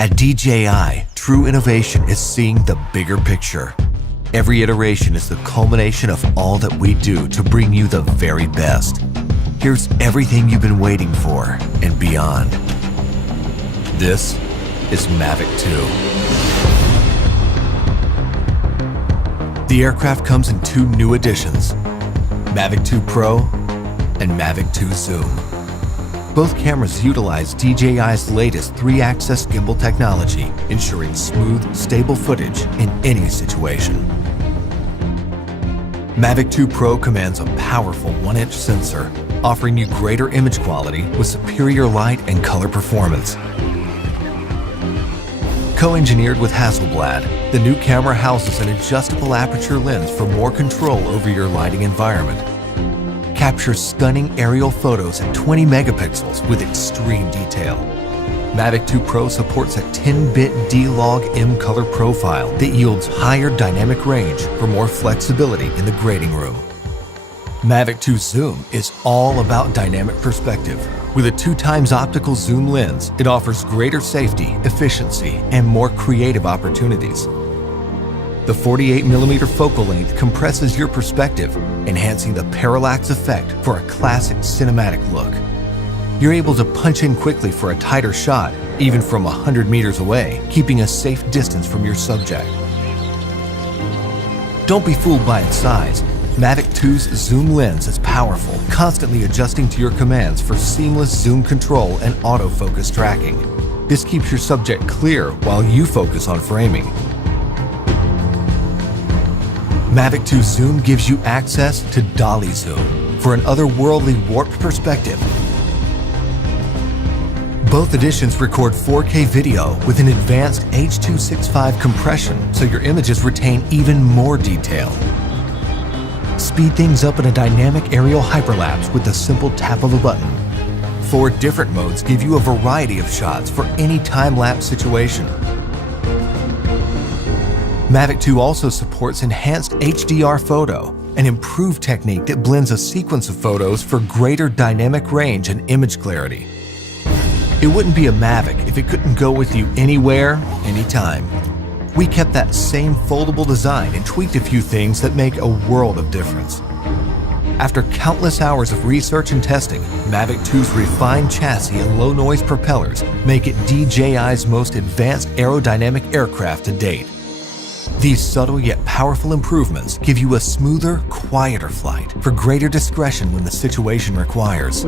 At DJI, true innovation is seeing the bigger picture. Every iteration is the culmination of all that we do to bring you the very best. Here's everything you've been waiting for and beyond. This is Mavic 2. The aircraft comes in two new editions, Mavic 2 Pro and Mavic 2 Zoom. Both cameras utilize DJI's latest 3-axis gimbal technology, ensuring smooth, stable footage in any situation. Mavic 2 Pro commands a powerful 1-inch sensor, offering you greater image quality with superior light and color performance. Co-engineered with Hasselblad, the new camera houses an adjustable aperture lens for more control over your lighting environment. Capture stunning aerial photos at 20 megapixels with extreme detail. Mavic 2 Pro supports a 10-bit D-Log M color profile that yields higher dynamic range for more flexibility in the grading room. Mavic 2 Zoom is all about dynamic perspective. With a 2x optical zoom lens, it offers greater safety, efficiency, and more creative opportunities. The 48mm focal length compresses your perspective, enhancing the parallax effect for a classic cinematic look. You're able to punch in quickly for a tighter shot, even from 100 meters away, keeping a safe distance from your subject. Don't be fooled by its size. Mavic 2's zoom lens is powerful, constantly adjusting to your commands for seamless zoom control and autofocus tracking. This keeps your subject clear while you focus on framing. Mavic 2 Zoom gives you access to dolly zoom for an otherworldly warped perspective. Both editions record 4K video with an advanced H.265 compression, so your images retain even more detail. Speed things up in a dynamic aerial hyperlapse with the simple tap of a button. 4 different modes give you a variety of shots for any time-lapse situation. Mavic 2 also supports enhanced HDR Photo, an improved technique that blends a sequence of photos for greater dynamic range and image clarity. It wouldn't be a Mavic if it couldn't go with you anywhere, anytime. We kept that same foldable design and tweaked a few things that make a world of difference. After countless hours of research and testing, Mavic 2's refined chassis and low-noise propellers make it DJI's most advanced aerodynamic aircraft to date. These subtle yet powerful improvements give you a smoother, quieter flight for greater discretion when the situation requires.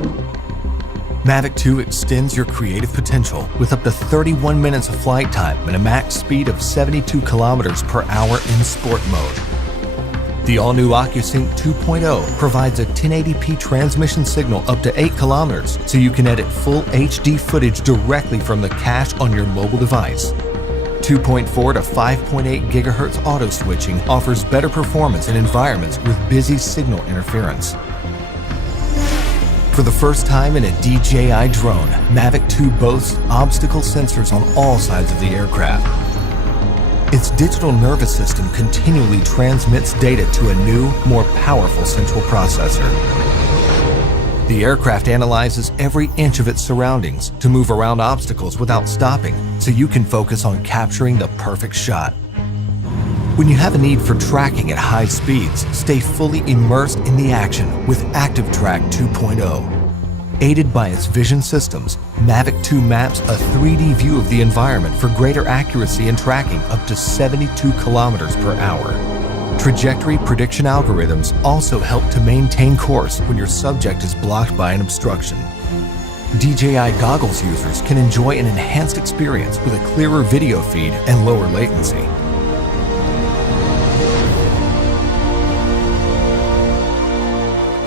Mavic 2 extends your creative potential with up to 31 minutes of flight time and a max speed of 72 kilometers per hour in sport mode. The all-new OcuSync 2.0 provides a 1080p transmission signal up to 8 kilometers, so you can edit full HD footage directly from the cache on your mobile device. 2.4 to 5.8 GHz auto switching offers better performance in environments with busy signal interference. For the first time in a DJI drone, Mavic 2 boasts obstacle sensors on all sides of the aircraft. Its digital nervous system continually transmits data to a new, more powerful central processor. The aircraft analyzes every inch of its surroundings to move around obstacles without stopping, so you can focus on capturing the perfect shot. When you have a need for tracking at high speeds, stay fully immersed in the action with ActiveTrack 2.0. Aided by its vision systems, Mavic 2 maps a 3D view of the environment for greater accuracy in tracking up to 72 kilometers per hour. Trajectory prediction algorithms also help to maintain course when your subject is blocked by an obstruction. DJI goggles users can enjoy an enhanced experience with a clearer video feed and lower latency.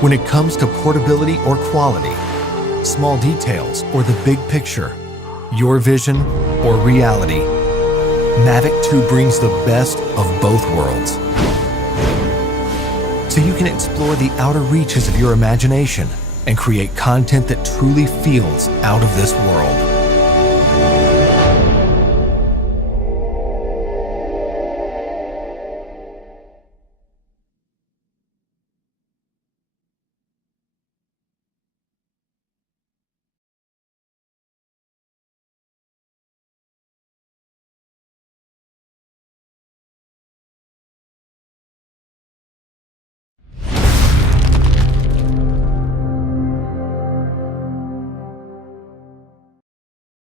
When it comes to portability or quality, small details or the big picture, your vision or reality, Mavic 2 brings the best of both worlds. So you can explore the outer reaches of your imagination and create content that truly feels out of this world.